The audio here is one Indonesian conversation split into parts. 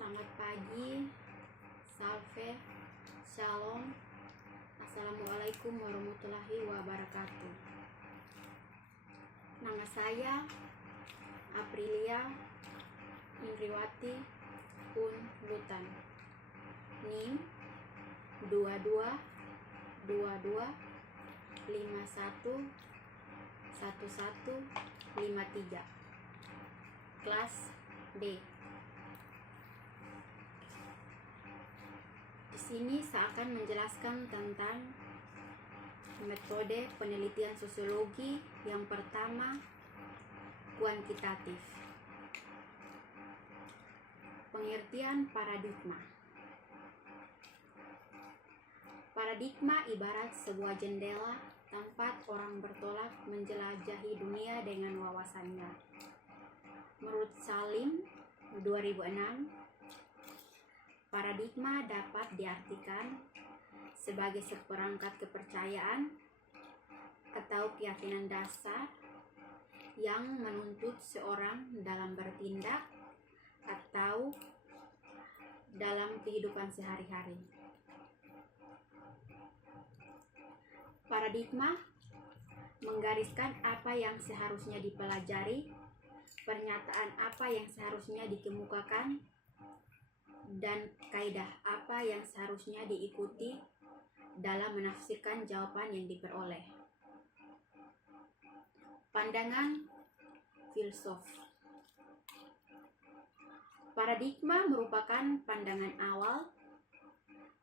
Selamat pagi, salve, shalom, assalamualaikum warahmatullahi wabarakatuh. Nama saya Aprilia Indriwati Unlutan. NIM 2222511153. Kelas D. Di sini saya akan menjelaskan tentang metode penelitian sosiologi. Yang pertama, kuantitatif. Pengertian paradigma. Paradigma ibarat sebuah jendela tempat orang bertolak menjelajahi dunia dengan wawasannya. Menurut Salim 2006, paradigma dapat diartikan sebagai seperangkat kepercayaan atau keyakinan dasar yang menuntut seorang dalam bertindak atau dalam kehidupan sehari-hari. Paradigma menggariskan apa yang seharusnya dipelajari, pernyataan apa yang seharusnya dikemukakan, dan kaidah apa yang seharusnya diikuti dalam menafsirkan jawaban yang diperoleh. Pandangan filsuf. Paradigma merupakan pandangan awal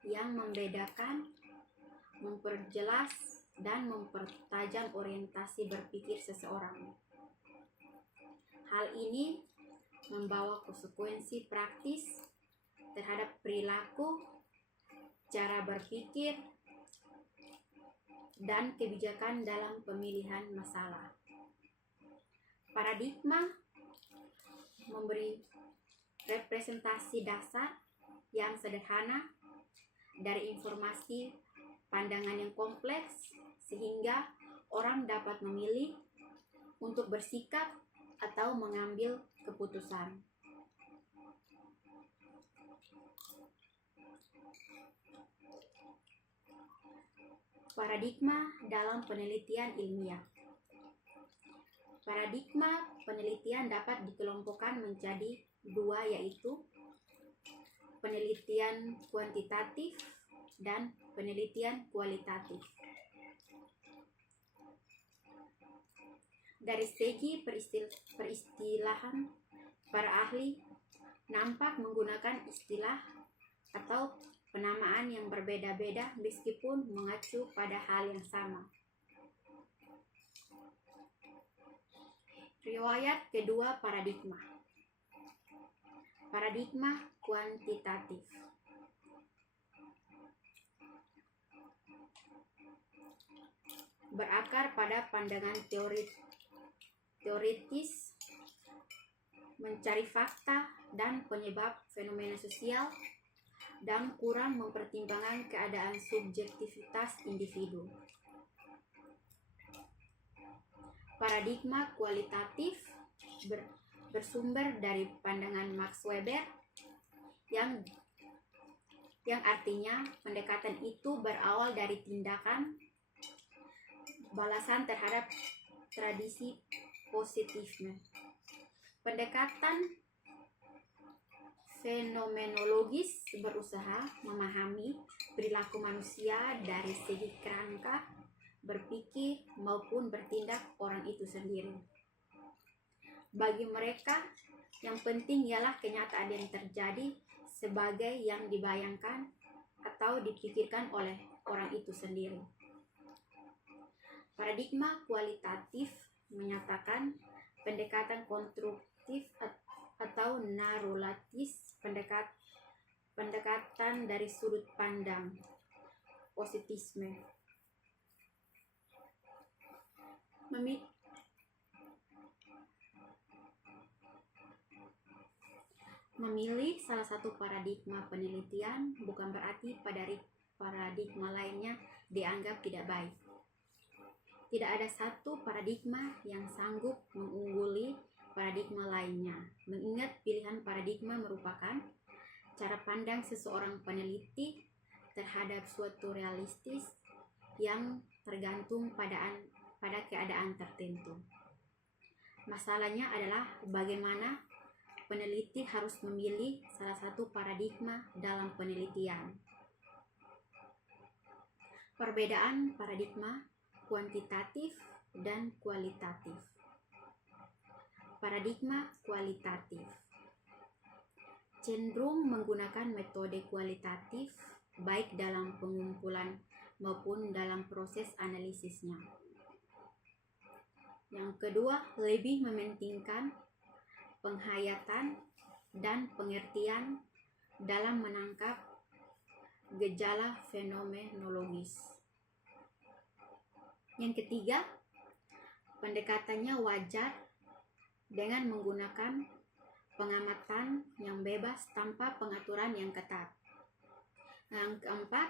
yang membedakan, memperjelas, dan mempertajam orientasi berpikir seseorang. Hal ini membawa konsekuensi praktis terhadap perilaku, cara berpikir, dan kebijakan dalam pemilihan masalah. Paradigma memberi representasi dasar yang sederhana dari informasi pandangan yang kompleks sehingga orang dapat memilih untuk bersikap atau mengambil keputusan. Paradigma dalam penelitian ilmiah. Paradigma penelitian dapat dikelompokkan menjadi dua, yaitu penelitian kuantitatif dan penelitian kualitatif. Dari segi peristilahan, para ahli nampak menggunakan istilah atau penamaan yang berbeda-beda meskipun mengacu pada hal yang sama. Riwayat kedua paradigma. Paradigma kuantitatif. Berakar pada pandangan teoritis, mencari fakta dan penyebab fenomena sosial, dan kurang mempertimbangkan keadaan subjektivitas individu. Paradigma kualitatif bersumber dari pandangan Max Weber yang artinya pendekatan itu berawal dari tindakan balasan terhadap tradisi positifisme. Pendekatan fenomenologis berusaha memahami perilaku manusia dari segi kerangka berpikir maupun bertindak orang itu sendiri. Bagi mereka, yang penting ialah kenyataan yang terjadi sebagai yang dibayangkan atau dipikirkan oleh orang itu sendiri. Paradigma kualitatif menyatakan pendekatan konstruktif atau narratis, pendekatan dari sudut pandang positisme. Memilih salah satu paradigma penelitian bukan berarti paradigma lainnya dianggap tidak baik. Tidak ada satu paradigma yang sanggup mengungguli paradigma lainnya, mengingat pilihan paradigma merupakan cara pandang seseorang peneliti terhadap suatu realistis yang tergantung pada keadaan tertentu. Masalahnya adalah bagaimana peneliti harus memilih salah satu paradigma dalam penelitian. Perbedaan paradigma kuantitatif dan kualitatif. Paradigma kualitatif cenderung menggunakan metode kualitatif baik dalam pengumpulan maupun dalam proses analisisnya. Yang kedua, lebih mementingkan penghayatan dan pengertian dalam menangkap gejala fenomenologis. Yang ketiga, pendekatannya wajar dengan menggunakan pengamatan yang bebas tanpa pengaturan yang ketat. Yang keempat,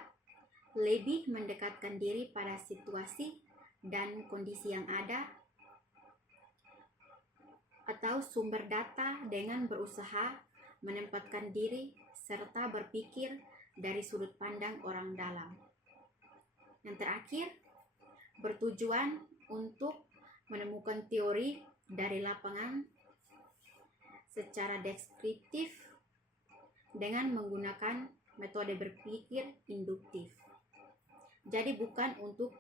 lebih mendekatkan diri pada situasi dan kondisi yang ada atau sumber data dengan berusaha menempatkan diri serta berpikir dari sudut pandang orang dalam. Yang terakhir, bertujuan untuk menemukan teori dari lapangan secara deskriptif dengan menggunakan metode berpikir induktif. Jadi bukan untuk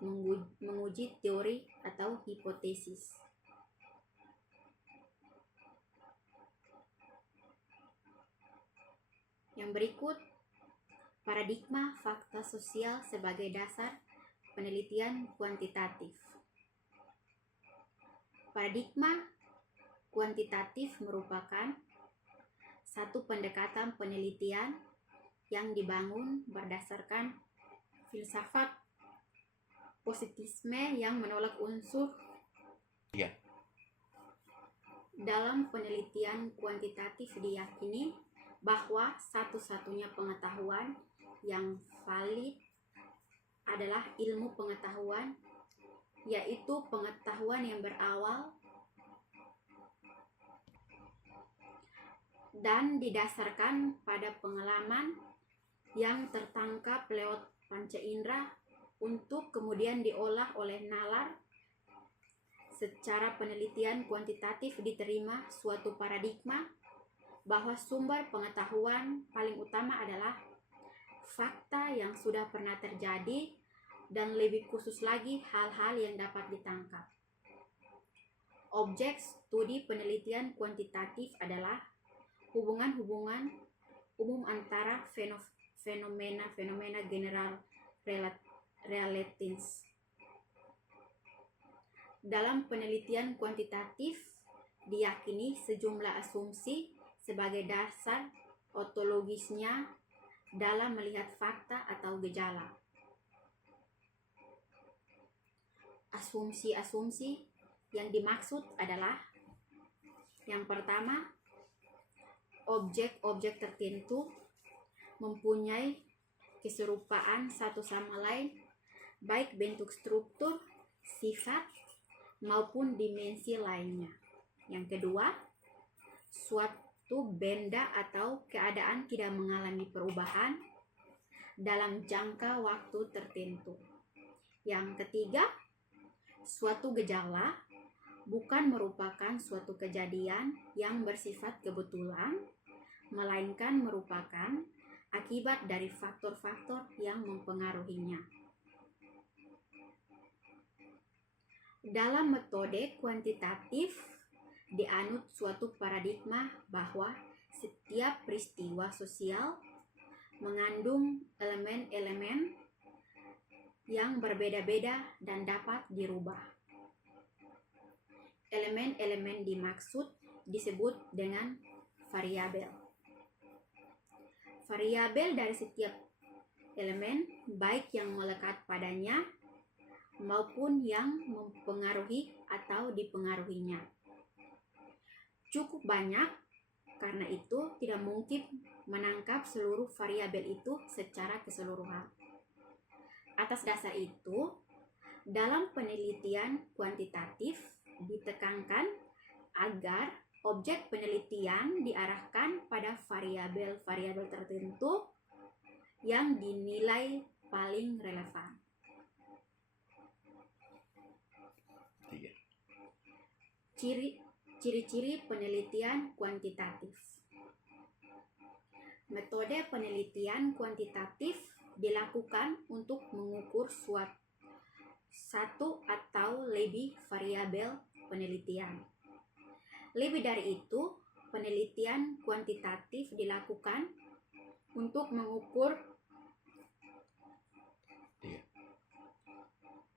menguji teori atau hipotesis. Yang berikut, paradigma fakta sosial sebagai dasar penelitian kuantitatif. Paradigma kuantitatif merupakan satu pendekatan penelitian yang dibangun berdasarkan filsafat positisme yang menolak unsur. Dalam penelitian kuantitatif diyakini bahwa satu-satunya pengetahuan yang valid adalah ilmu pengetahuan, yaitu pengetahuan yang berawal dan didasarkan pada pengalaman yang tertangkap lewat panca indera untuk kemudian diolah oleh nalar. Secara penelitian kuantitatif diterima suatu paradigma bahwa sumber pengetahuan paling utama adalah fakta yang sudah pernah terjadi dan lebih khusus lagi hal-hal yang dapat ditangkap. Objek studi penelitian kuantitatif adalah hubungan-hubungan umum antara fenomena general relations. Dalam penelitian kuantitatif diyakini sejumlah asumsi sebagai dasar ontologisnya dalam melihat fakta atau gejala. Asumsi-asumsi yang dimaksud adalah yang pertama, objek-objek tertentu mempunyai keserupaan satu sama lain, baik bentuk struktur, sifat, maupun dimensi lainnya. Yang kedua, suatu benda atau keadaan tidak mengalami perubahan dalam jangka waktu tertentu. Yang ketiga, suatu gejala bukan merupakan suatu kejadian yang bersifat kebetulan, melainkan merupakan akibat dari faktor-faktor yang mempengaruhinya. Dalam metode kuantitatif dianut suatu paradigma bahwa setiap peristiwa sosial mengandung elemen-elemen yang berbeda-beda dan dapat dirubah. Elemen-elemen dimaksud disebut dengan variabel. Variabel dari setiap elemen, baik yang melekat padanya maupun yang mempengaruhi atau dipengaruhinya, cukup banyak, karena itu tidak mungkin menangkap seluruh variabel itu secara keseluruhan. Atas dasar itu, dalam penelitian kuantitatif ditekankan agar objek penelitian diarahkan pada variabel-variabel tertentu yang dinilai paling relevan. 3. Ciri-ciri penelitian kuantitatif. Metode penelitian kuantitatif dilakukan untuk mengukur satu atau lebih variabel penelitian. Lebih dari itu, penelitian kuantitatif dilakukan untuk mengukur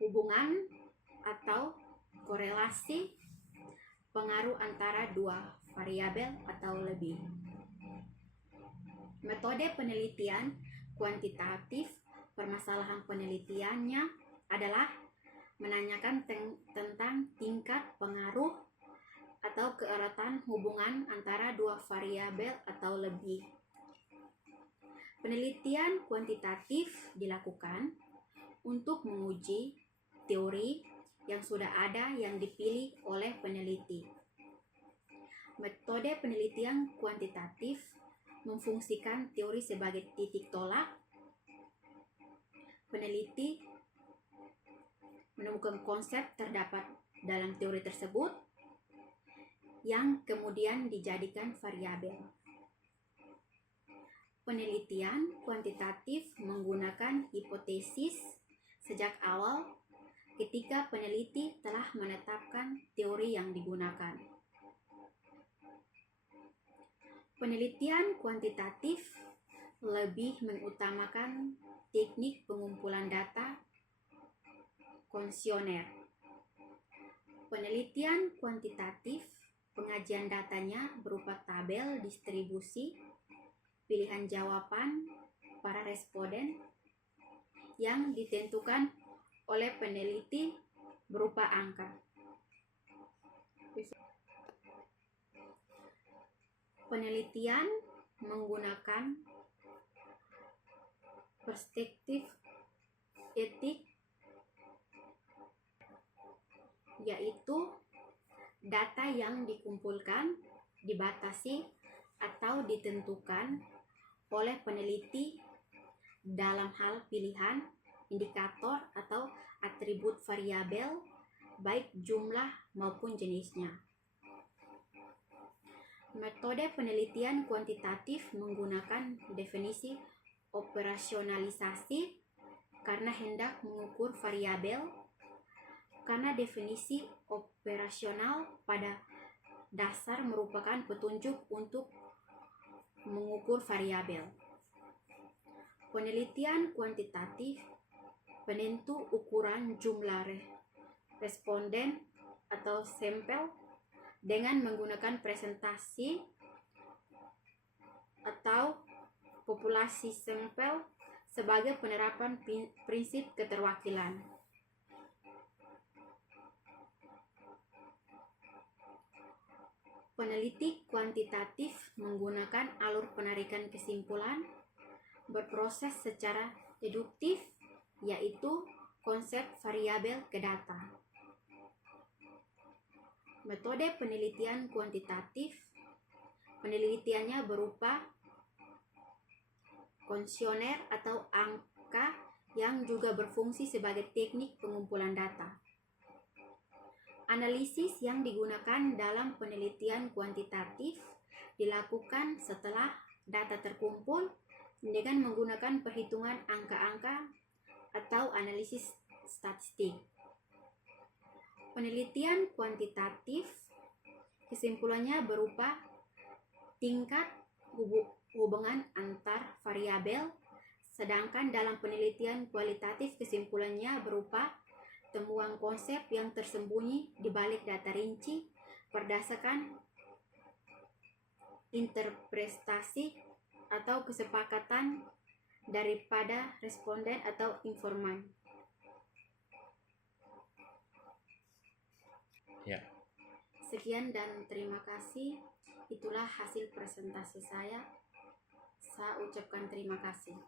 hubungan atau korelasi pengaruh antara dua variabel atau lebih. Metode penelitian kuantitatif, permasalahan penelitiannya adalah menanyakan tentang tingkat pengaruh atau keeratan hubungan antara dua variabel atau lebih. Penelitian kuantitatif dilakukan untuk menguji teori yang sudah ada yang dipilih oleh peneliti. Metode penelitian kuantitatif memfungsikan teori sebagai titik tolak. Peneliti menemukan konsep terdapat dalam teori tersebut yang kemudian dijadikan variabel. Penelitian kuantitatif menggunakan hipotesis sejak awal ketika peneliti telah menetapkan teori yang digunakan. Penelitian kuantitatif lebih mengutamakan teknik pengumpulan data kuesioner. Penelitian kuantitatif, pengajian datanya berupa tabel distribusi pilihan jawaban para responden yang ditentukan oleh peneliti berupa angka. Penelitian menggunakan perspektif etik, yaitu data yang dikumpulkan, dibatasi, atau ditentukan oleh peneliti dalam hal pilihan, indikator, atau atribut variabel, baik jumlah maupun jenisnya. Metode penelitian kuantitatif menggunakan definisi operasionalisasi karena hendak mengukur variabel, karena definisi operasional pada dasar merupakan petunjuk untuk mengukur variabel. Penelitian kuantitatif penentu ukuran jumlah responden atau sampel dengan menggunakan presentasi atau populasi sampel sebagai penerapan prinsip keterwakilan. Peneliti kuantitatif menggunakan alur penarikan kesimpulan berproses secara deduktif, yaitu konsep variabel ke data. Metode penelitian kuantitatif, penelitiannya berupa kuesioner atau angka yang juga berfungsi sebagai teknik pengumpulan data. Analisis yang digunakan dalam penelitian kuantitatif dilakukan setelah data terkumpul dengan menggunakan perhitungan angka-angka atau analisis statistik. Penelitian kuantitatif kesimpulannya berupa tingkat hubungan antar variabel, sedangkan dalam penelitian kualitatif kesimpulannya berupa temuan konsep yang tersembunyi di balik data rinci berdasarkan interpretasi atau kesepakatan daripada responden atau informan. Ya. Sekian dan terima kasih. Itulah hasil presentasi saya. Saya ucapkan terima kasih.